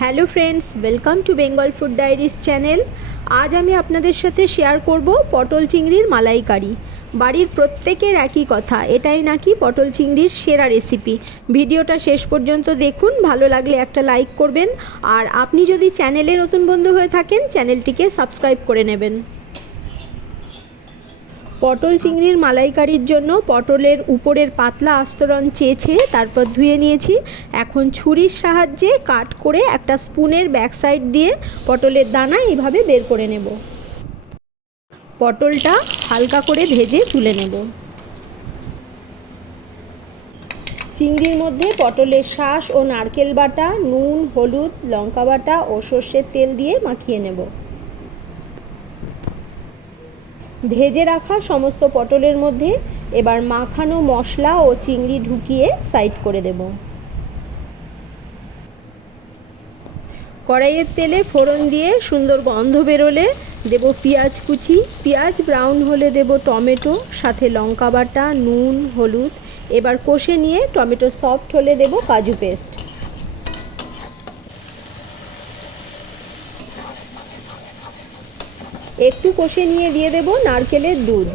Hello friends, welcome to Bengal food diaries channel. আজ আমি আপনাদের সাথে শেয়ার করব পটল চিংড়ির মালাইকারি। বাড়ির প্রত্যেকের একই কথা, এটাই নাকি পটল চিংড়ির সেরা রেসিপি। ভিডিওটা শেষ পর্যন্ত দেখুন, ভালো লাগলে একটা লাইক করবেন, আর আপনি যদি চ্যানেলে নতুন বন্ধু হয়ে থাকেন চ্যানেলটিকে সাবস্ক্রাইব করে নেবেন। পটল চিংড়ির মালাইকারির জন্য পটলের উপরের পাতলা আস্তরণ চেঁচে তারপর ধুয়ে নিয়েছি। এখন ছুরির সাহায্যে কাট করে একটা স্পুনের ব্যাক সাইড দিয়ে পটলের দানা এইভাবে বের করে নেব। পটলটা হালকা করে ভেজে তুলে নেব। চিংড়ির মধ্যে পটলের শাঁস ও নারকেল বাটা, নুন, হলুদ, লঙ্কা বাটা ও সর্ষের তেল দিয়ে মাখিয়ে নেব। ভেজে রাখা সমস্ত পটলের মধ্যে এবার মাখানো মশলা ও চিংড়ি ঢুকিয়ে সাইড করে দেব। কড়াইয়ের তেলে ফোড়ন দিয়ে সুন্দর গন্ধ বেরোলে দেব পেঁয়াজ কুচি। পেঁয়াজ ব্রাউন হলে দেব টমেটো, সাথে লঙ্কা বাটা, নুন, হলুদ। এবার কষে নিয়ে টমেটো সফট হলে দেব কাজু পেস্ট। একটু কষে নিয়ে দিয়ে দেব নারকেলের দুধ।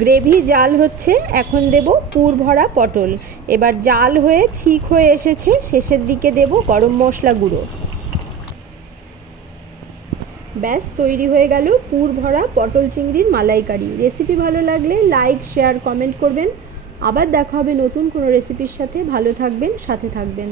গ্রেভি জাল হচ্ছে, এখন দেব পুর ভরা পটল। এবার জাল হয়ে ঠিক হয়ে এসেছে, শেষের দিকে দেব গরম মশলা গুঁড়ো। ব্যাস তৈরি হয়ে গেল পুর ভরা পটল চিংড়ির মালাইকারি। রেসিপি ভালো লাগলে লাইক, শেয়ার, কমেন্ট করবেন। আবার দেখা হবে নতুন কোনো রেসিপির সাথে। ভালো থাকবেন, সাথে থাকবেন।